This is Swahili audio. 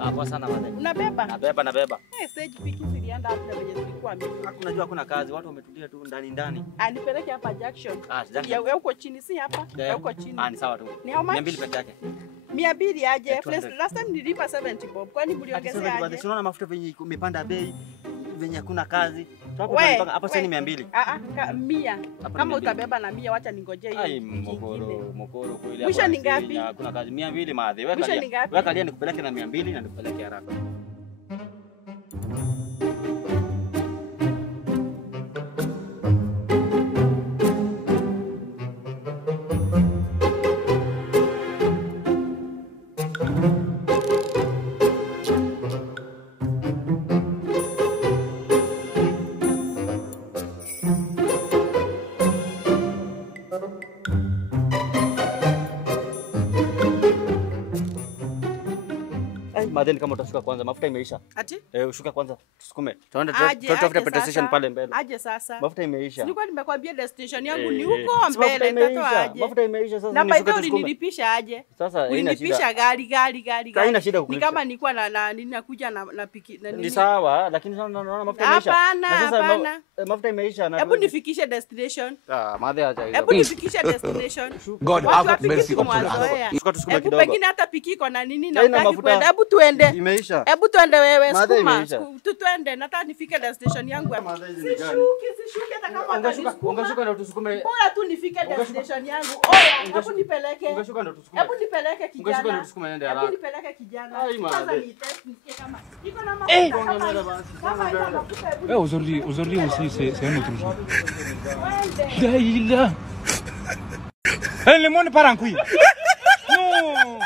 Poa sana madhe. Unabeba? Nabeba. Stage piki zilienda hapo na venye tulikuwa mimi. Unajua hakuna kazi, watu wametulia tu ndani. Nipeleke hapa junction. Junction. Ya huko chini si hapa? Ya huko chini. Ni sawa tu. Ni how much? 200 peke yake. 200 aje? Last time nilipa 70 bob. Kwani mliongezea aje? Unaona mafuta venye imepanda bei, venye hakuna kazi. Hapo sasa ni 200. 100. Kama utabeba na 100 wacha ningojee hiyo. Ai mokoro kweli. Mwisho ni ngapi? Hakuna kazi 200 madhe. Weka lia nikupeleke na 200 na nikupeleke haraka. Madeni kama utashuka kwanza, mafuta imeisha. Ati? Ushuka kwanza, tusukume. Tuende petrol station pale mbele. Aje sasa. Mafuta imeisha. Nilikuwa nimekwambia destination yangu ni huko mbele, nitatoa aje? Mafuta imeisha sasa. Na baada ulinipisha aje? Sasa ulinipisha gari. Haina shida kukulipa. Ni kama nilikuwa na nini nakuja na piki na nini. Ni sawa, lakini sasa naona mafuta imeisha. Hapana. Mafuta imeisha na hebu nifikishe destination. Madhe acha hiyo. Hebu nifikishe destination. God have mercy upon us. Shuka tusukume kidogo. Pengine hata piki iko na nini na utaki kwenda. Hebu tuende. Imeisha. Hebu tuende wewe, sukuma. Tuende, nataka nifike destination yangu. Sishuki hata kama utanisukuma. Ungeshuka ndio tusukume. Bora tu nifike destination yangu. Oya, hebu nipeleke. Ungeshuka ndio tusukume. Hebu nipeleke kijana. Ungeshuka ndio tusukume nende haraka. Hebu nipeleke kijana. Kwanza ni test nisikie kama iko na mafuta. Aujourd'hui aussi c'est un autre jour. Daïla. Le monde part en couille. Non.